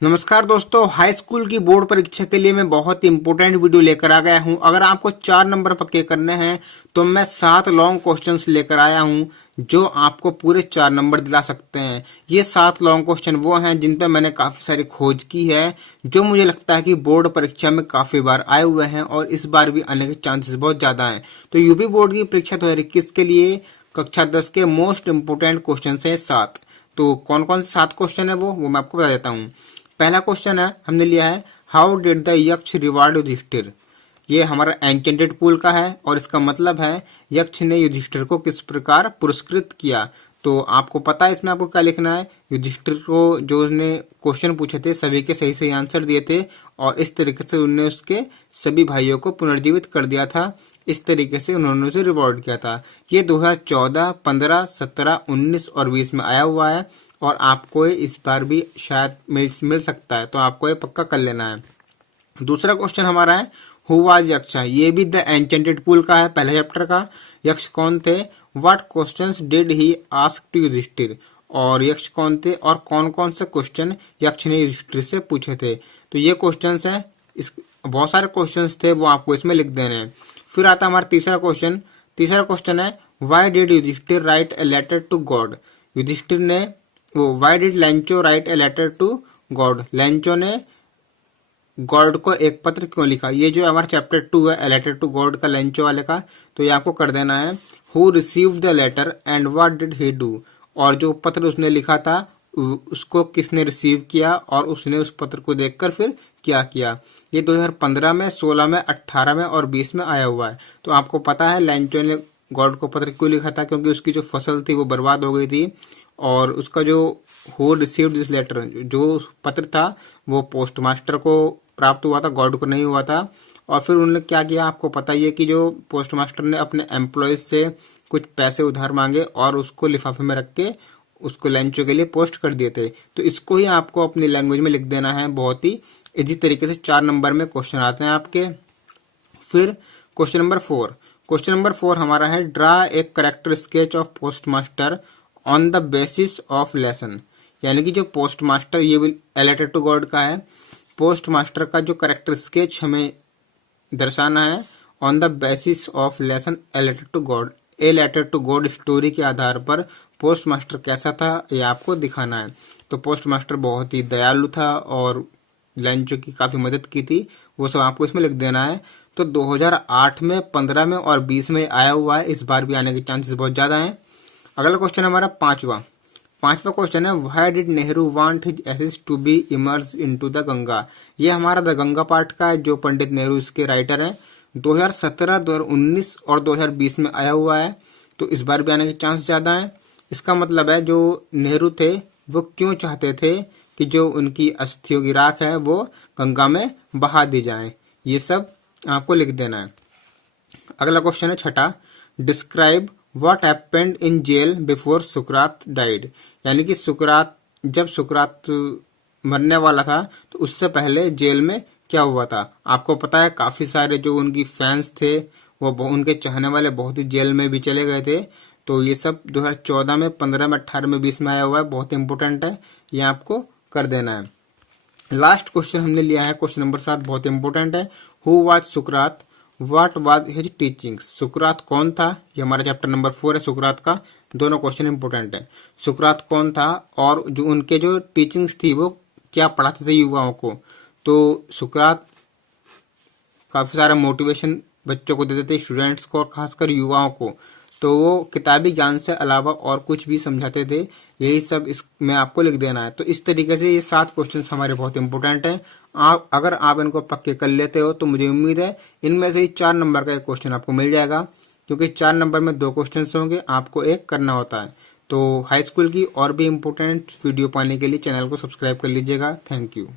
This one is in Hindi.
नमस्कार दोस्तों, हाई स्कूल की बोर्ड परीक्षा के लिए मैं बहुत ही इंपॉर्टेंट वीडियो लेकर आ गया हूं। अगर आपको 4 नंबर पक्के करने हैं तो मैं 7 लॉन्ग क्वेश्चंस लेकर आया हूं जो आपको पूरे 4 नंबर दिला सकते हैं। ये 7 लॉन्ग क्वेश्चन वो हैं जिन पे मैंने काफी सारी खोज की है, जो मुझे लगता है कि बोर्ड परीक्षा में काफी बार आए हुए हैं और इस बार भी आने के चांसेस बहुत ज्यादा हैं। तो यूपी बोर्ड की परीक्षा 2021 के लिए कक्षा 10 के मोस्ट इंपोर्टेंट क्वेश्चन है 7। तो कौन कौन से 7 क्वेश्चन है वो मैं आपको बता देता हूँ। पहला क्वेश्चन है, हमने लिया है हाउ डिड द यक्ष रिवार्ड युधिष्ठिर। ये हमारा एंचेंटेड पूल का है और इसका मतलब है यक्ष ने युधिष्ठिर को किस प्रकार पुरस्कृत किया। तो आपको पता है इसमें आपको क्या लिखना है। युधिष्ठिर को जो उसने क्वेश्चन पूछे थे सभी के सही सही आंसर दिए थे और इस तरीके से उन्होंने उसके सभी भाइयों को पुनर्जीवित कर दिया था। इस तरीके से उन्होंने उसे रिवॉर्ड किया था। ये 2014, 15, 17, 19 और 20 में आया हुआ है और आपको ये इस बार भी शायद मिल सकता है, तो आपको ये पक्का कर लेना है। दूसरा क्वेश्चन हमारा है हु वाज यक्ष। ये भी द एंचेंटेड पूल का है, पहले चैप्टर का। यक्ष कौन थे, what questions did he ask to Yudhishthir. और यक्ष कौन थे और कौन कौन से क्वेश्चन यक्ष ने युधिष्ठिर से पूछे थे। तो ये क्वेश्चंस हैं, इस बहुत सारे क्वेश्चंस थे वो आपको इसमें लिख देने हैं। फिर आता है हमारा तीसरा क्वेश्चन। तीसरा क्वेश्चन है why did Yudhishthir write a letter to God. Yudhishthir ने why did Lencho write a letter to God. Lencho ने गॉड को एक पत्र क्यों लिखा। ये जो हमारा चैप्टर 2 है, ए लेटर टू गॉड का, लेंचो वाले का, तो ये आपको कर देना है। Who received the letter and what did he do. और जो पत्र उसने लिखा था उसको किसने रिसीव किया और उसने उस पत्र को देखकर फिर क्या किया। ये 2015 में, 16 में, 18 में और 20 में आया हुआ है। तो आपको पता है लेंचो ने गॉड को पत्र क्यों लिखा था, क्योंकि उसकी जो फसल थी वो बर्बाद हो गई थी और उसका जो हु रिसीव्ड दिस लेटर, जो पत्र था वो पोस्ट मास्टर को प्राप्त हुआ था, गॉड को नहीं हुआ था। और फिर उन्होंने क्या किया, आपको पता ही है कि जो पोस्ट मास्टर ने अपने एम्प्लॉयज से कुछ पैसे उधार मांगे और उसको लिफाफे में रख के उसको लेंचो के लिए पोस्ट कर दिए थे। तो इसको ही आपको अपनी लैंग्वेज में लिख देना है। बहुत ही इजी तरीके से 4 नंबर में क्वेश्चन आते हैं आपके। फिर क्वेश्चन नंबर 4। क्वेश्चन नंबर 4 हमारा है draw a character sketch of post master on the basis of lesson. यानी कि जो पोस्ट मास्टर, ये भी ए लेटर टू गॉड का है, पोस्ट मास्टर का जो करेक्टर स्केच हमें दर्शाना है on the basis of lesson a letter to God. A letter to God story के आधार पर पोस्ट मास्टर कैसा था ये आपको दिखाना है। तो पोस्ट मास्टर बहुत ही दयालु था और लेंचो की काफी मदद की थी, वो सब आपको इसमें लिख देना है। तो 2008 में, 15 में और 20 में आया हुआ है, इस बार भी आने के चांसेस बहुत ज्यादा हैं। अगला क्वेश्चन हमारा पांचवा क्वेश्चन है why did Nehru want his ashes to be immerse into the Ganga. ये हमारा द गंगा पार्ट का है, जो पंडित नेहरू इसके राइटर हैं। 2017, 2019 और 2020 में आया हुआ है, तो इस बार भी आने के चांस ज्यादा हैं। इसका मतलब है जो नेहरू थे वो क्यों चाहते थे कि जो उनकी अस्थियों की राख है वो गंगा में बहा दी जाए, ये सब आपको लिख देना है। अगला क्वेश्चन है छठा, describe what happened in jail before सुकरात डाइड। यानी कि जब सुकरात मरने वाला था तो उससे पहले जेल में क्या हुआ था। आपको पता है काफी सारे जो उनकी फैंस थे, वो उनके चाहने वाले बहुत ही जेल में भी चले गए थे। तो ये सब 2014 में, 15 में, 18 में, 20 में आया हुआ है, बहुत इंपोर्टेंट है, ये आपको कर देना है। लास्ट क्वेश्चन हमने लिया है क्वेश्चन नंबर 7, बहुत इंपोर्टेंट है। Who was Sukrat, what was his teaching. सुकरात कौन था, ये हमारा चैप्टर नंबर 4 है सुकरात का। दोनों क्वेश्चन इंपोर्टेंट है। सुकरात कौन था और जो उनके जो टीचिंग्स थी वो क्या पढ़ाते थे युवाओं को। तो सुकरात काफी सारा मोटिवेशन बच्चों को देते थे, स्टूडेंट्स को और खासकर युवाओं को। तो वो किताबी ज्ञान से अलावा और कुछ भी समझाते थे, यही सब इसमें आपको लिख देना है। तो इस तरीके से ये 7 क्वेश्चन हमारे बहुत इंपॉर्टेंट हैं। अगर आप इनको पक्के कर लेते हो तो मुझे उम्मीद है इनमें से ही 4 नंबर का एक क्वेश्चन आपको मिल जाएगा, क्योंकि 4 नंबर में 2 क्वेश्चन होंगे, आपको एक करना होता है। तो हाई स्कूल की और भी इम्पोर्टेंट वीडियो पाने के लिए चैनल को सब्सक्राइब कर लीजिएगा। Thank you.